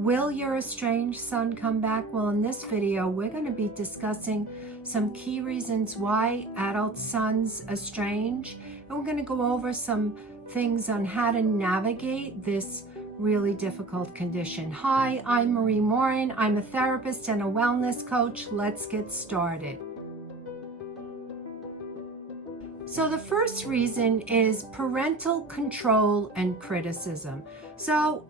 Will your estranged son come back? Well, in this video, we're going to be discussing some key reasons why adult sons estrange, and we're going to go over some things on how to navigate this really difficult condition. Hi, I'm Marie Morin. I'm a therapist and a wellness coach. Let's get started. So the first reason is parental control and criticism. So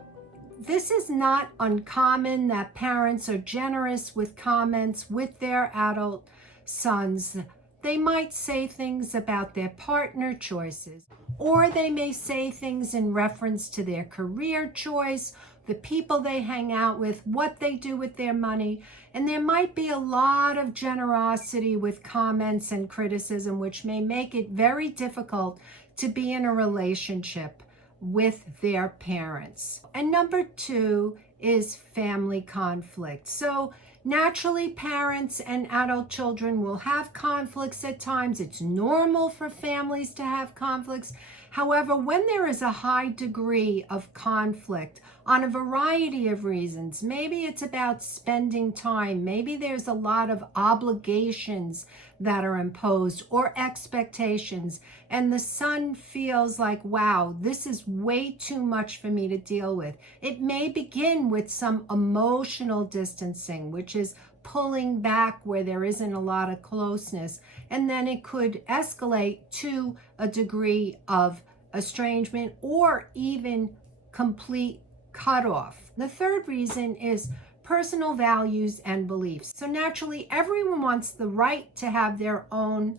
this is not uncommon that parents are generous with comments with their adult sons. They might say things about their partner choices, or they may say things in reference to their career choice, the people they hang out with, what they do with their money. And there might be a lot of generosity with comments and criticism, which may make it very difficult to be in a relationship with their parents. And number two is family conflict. So naturally, parents and adult children will have conflicts at times. It's normal for families to have conflicts. However, when there is a high degree of conflict on a variety of reasons, maybe it's about spending time, maybe there's a lot of obligations that are imposed or expectations, and the son feels like, wow, this is way too much for me to deal with. It may begin with some emotional distancing, which is pulling back where there isn't a lot of closeness, and then it could escalate to a degree of estrangement or even complete cutoff. The third reason is personal values and beliefs. So naturally, everyone wants the right to have their own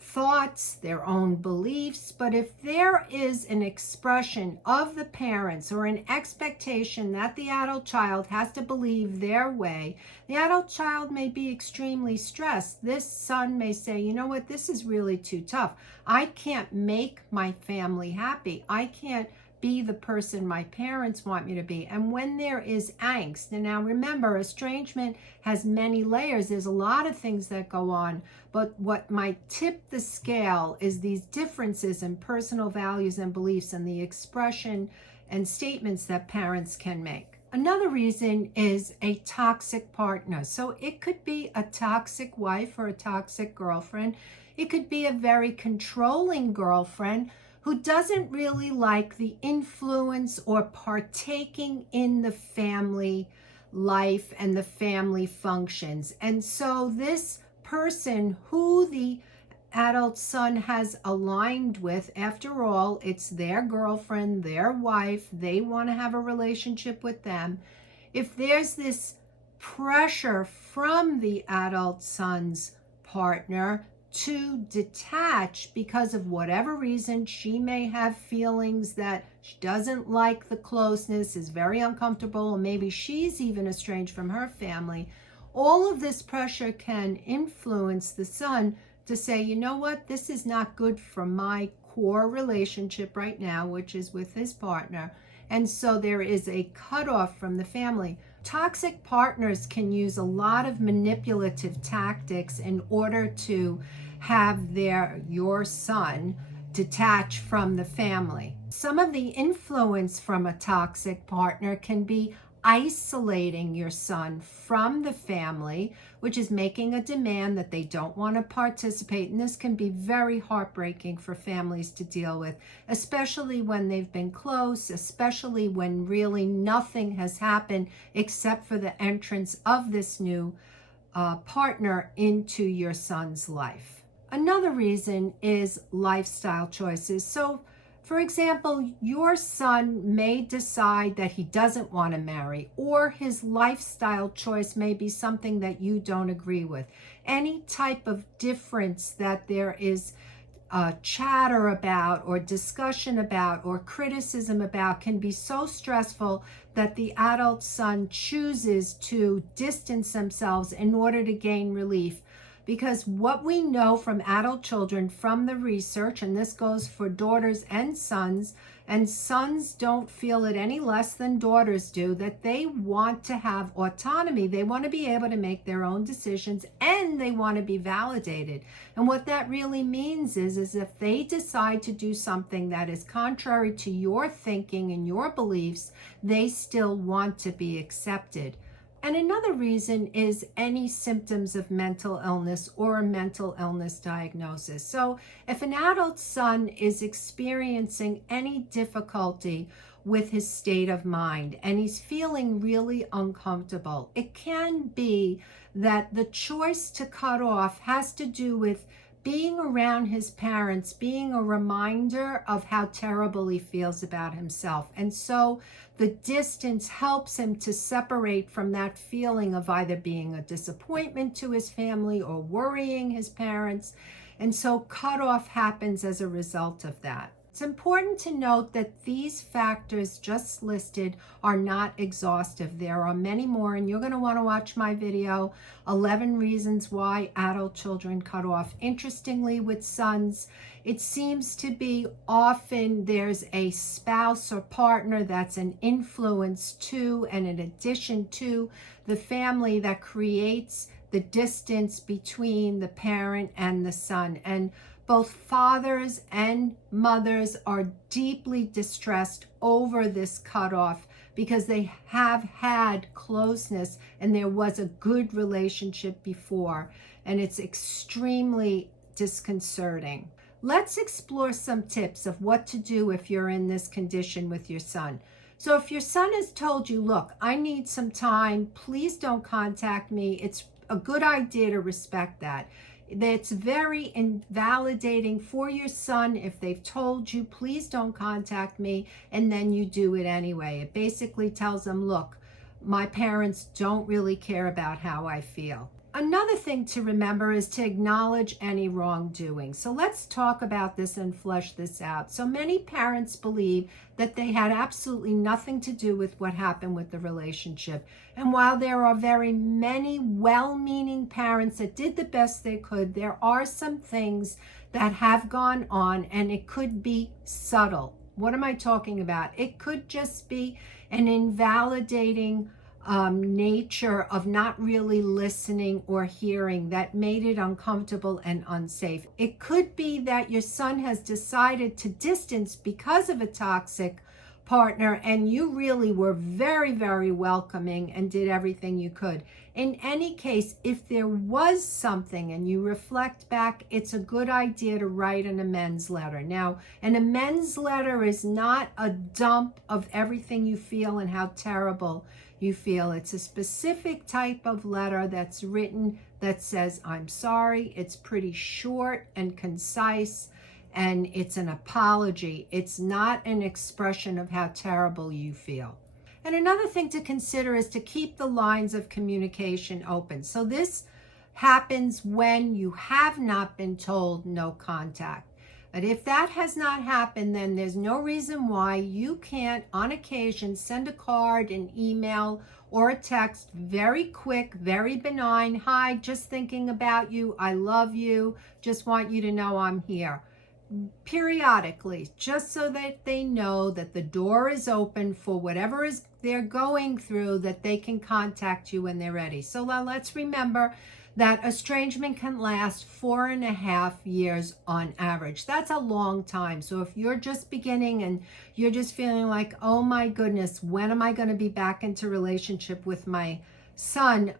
thoughts, their own beliefs, but if there is an expression of the parents or an expectation that the adult child has to believe their way, the adult child may be extremely stressed. This son may say, you know what, this is really too tough. I can't make my family happy. I can't be the person my parents want me to be. And when there is angst, and now remember, estrangement has many layers. There's a lot of things that go on, but what might tip the scale is these differences in personal values and beliefs and the expression and statements that parents can make. Another reason is a toxic partner. So it could be a toxic wife or a toxic girlfriend. It could be a very controlling girlfriend who doesn't really like the influence or partaking in the family life and the family functions. And so this person who the adult son has aligned with, after all, it's their girlfriend, their wife, they want to have a relationship with them. If there's this pressure from the adult son's partner to detach because of whatever reason, she may have feelings that she doesn't like the closeness, is very uncomfortable, or maybe she's even estranged from her family. All of this pressure can influence the son to say, you know what, this is not good for my core relationship right now, which is with his partner. And so there is a cutoff from the family. Toxic partners can use a lot of manipulative tactics in order to have your son detach from the family. Some of the influence from a toxic partner can be isolating your son from the family, which is making a demand that they don't want to participate. And this can be very heartbreaking for families to deal with, especially when they've been close, especially when really nothing has happened except for the entrance of this new partner into your son's life. Another reason is lifestyle choices. So, for example, your son may decide that he doesn't want to marry, or his lifestyle choice may be something that you don't agree with. Any type of difference that there is chatter about or discussion about or criticism about can be so stressful that the adult son chooses to distance themselves in order to gain relief. Because what we know from adult children, from the research, and this goes for daughters and sons And sons don't feel it any less than daughters do, that they want to have autonomy. They want to be able to make their own decisions, and they want to be validated. And what that really means is if they decide to do something that is contrary to your thinking and your beliefs, they still want to be accepted. And another reason is any symptoms of mental illness or a mental illness diagnosis. So if an adult son is experiencing any difficulty with his state of mind and he's feeling really uncomfortable, it can be that the choice to cut off has to do with being around his parents, being a reminder of how terrible he feels about himself. And so the distance helps him to separate from that feeling of either being a disappointment to his family or worrying his parents. And so cutoff happens as a result of that. It's important to note that these factors just listed are not exhaustive. There are many more, and you're going to want to watch my video, 11 Reasons Why Adult Children Cut Off. Interestingly, with sons, it seems to be often there's a spouse or partner that's an influence to and an addition to the family that creates the distance between the parent and the son. And both fathers and mothers are deeply distressed over this cutoff because they have had closeness and there was a good relationship before, and it's extremely disconcerting. Let's explore some tips of what to do if you're in this condition with your son. So if your son has told you, look, I need some time, please don't contact me, it's a good idea to respect that. It's very invalidating for your son if they've told you, please don't contact me, and then you do it anyway. It basically tells them, look, my parents don't really care about how I feel. Another thing to remember is to acknowledge any wrongdoing. So let's talk about this and flesh this out. So many parents believe that they had absolutely nothing to do with what happened with the relationship. And while there are very many well-meaning parents that did the best they could, there are some things that have gone on, and it could be subtle. What am I talking about? It could just be an invalidating nature of not really listening or hearing that made it uncomfortable and unsafe. It could be that your son has decided to distance because of a toxic partner, and you really were very, very welcoming and did everything you could. In any case, if there was something and you reflect back, it's a good idea to write an amends letter. Now, an amends letter is not a dump of everything you feel and how terrible you feel. It's a specific type of letter that's written that says, I'm sorry. It's pretty short and concise, and it's an apology. It's not an expression of how terrible you feel. And another thing to consider is to keep the lines of communication open. So this happens when you have not been told no contact. But if that has not happened, then there's no reason why you can't, on occasion, send a card, an email, or a text, very quick, very benign. Hi, just thinking about you. I love you. Just want you to know I'm here. Periodically, just so that they know that the door is open for whatever is they're going through, that they can contact you when they're ready. So now let's remember that estrangement can last 4.5 years on average. That's a long time. So if you're just beginning and you're just feeling like, oh my goodness, when am I going to be back into relationship with my son,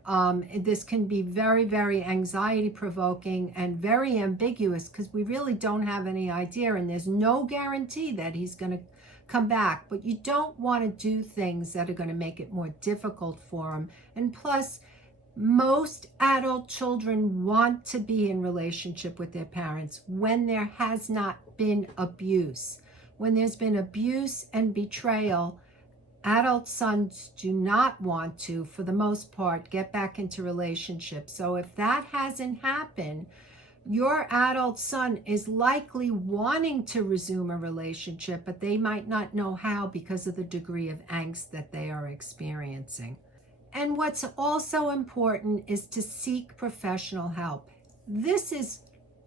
this can be very, very anxiety provoking and very ambiguous because we really don't have any idea, and there's no guarantee that he's going to come back. But you don't want to do things that are going to make it more difficult for him. And plus, most adult children want to be in relationship with their parents when there has not been abuse. When there's been abuse and betrayal, adult sons do not want to, for the most part, get back into relationships. So if that hasn't happened, your adult son is likely wanting to resume a relationship, but they might not know how because of the degree of angst that they are experiencing. And what's also important is to seek professional help. This is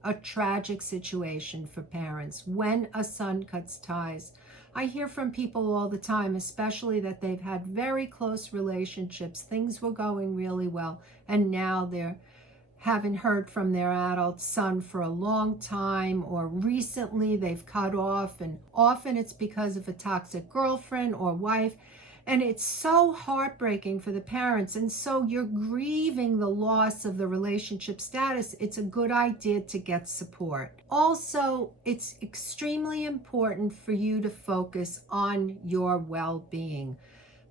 a tragic situation for parents when a son cuts ties I hear from people all the time, especially that they've had very close relationships. Things were going really well, and now they're haven't heard from their adult son for a long time, or recently they've cut off, and often it's because of a toxic girlfriend or wife. And it's so heartbreaking for the parents. And so you're grieving the loss of the relationship status. It's a good idea to get support. Also, it's extremely important for you to focus on your well-being.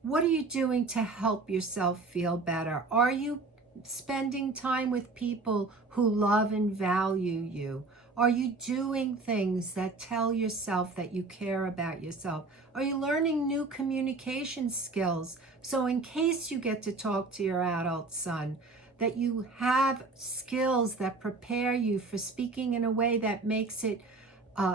What are you doing to help yourself feel better? Are you spending time with people who love and value you? Are you doing things that tell yourself that you care about yourself? Are you learning new communication skills? So in case you get to talk to your adult son, that you have skills that prepare you for speaking in a way that makes it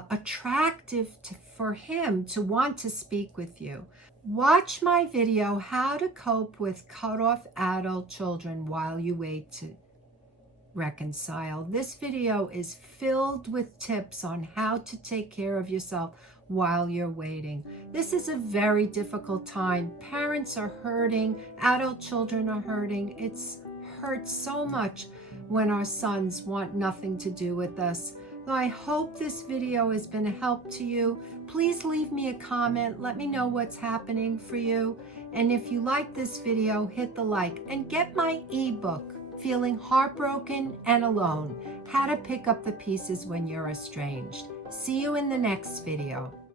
attractive for him to want to speak with you. Watch my video, How to Cope with Cut Off Adult Children While You Wait to Reconcile. This video is filled with tips on how to take care of yourself while you're waiting. This is a very difficult time. Parents are hurting, adult children are hurting. It's hurt so much when our sons want nothing to do with us. I hope this video has been a help to you. Please leave me a comment. Let me know what's happening for you. And if you like this video, hit the like and get my ebook, Feeling Heartbroken and Alone, How to Pick Up the Pieces When You're Estranged. See you in the next video.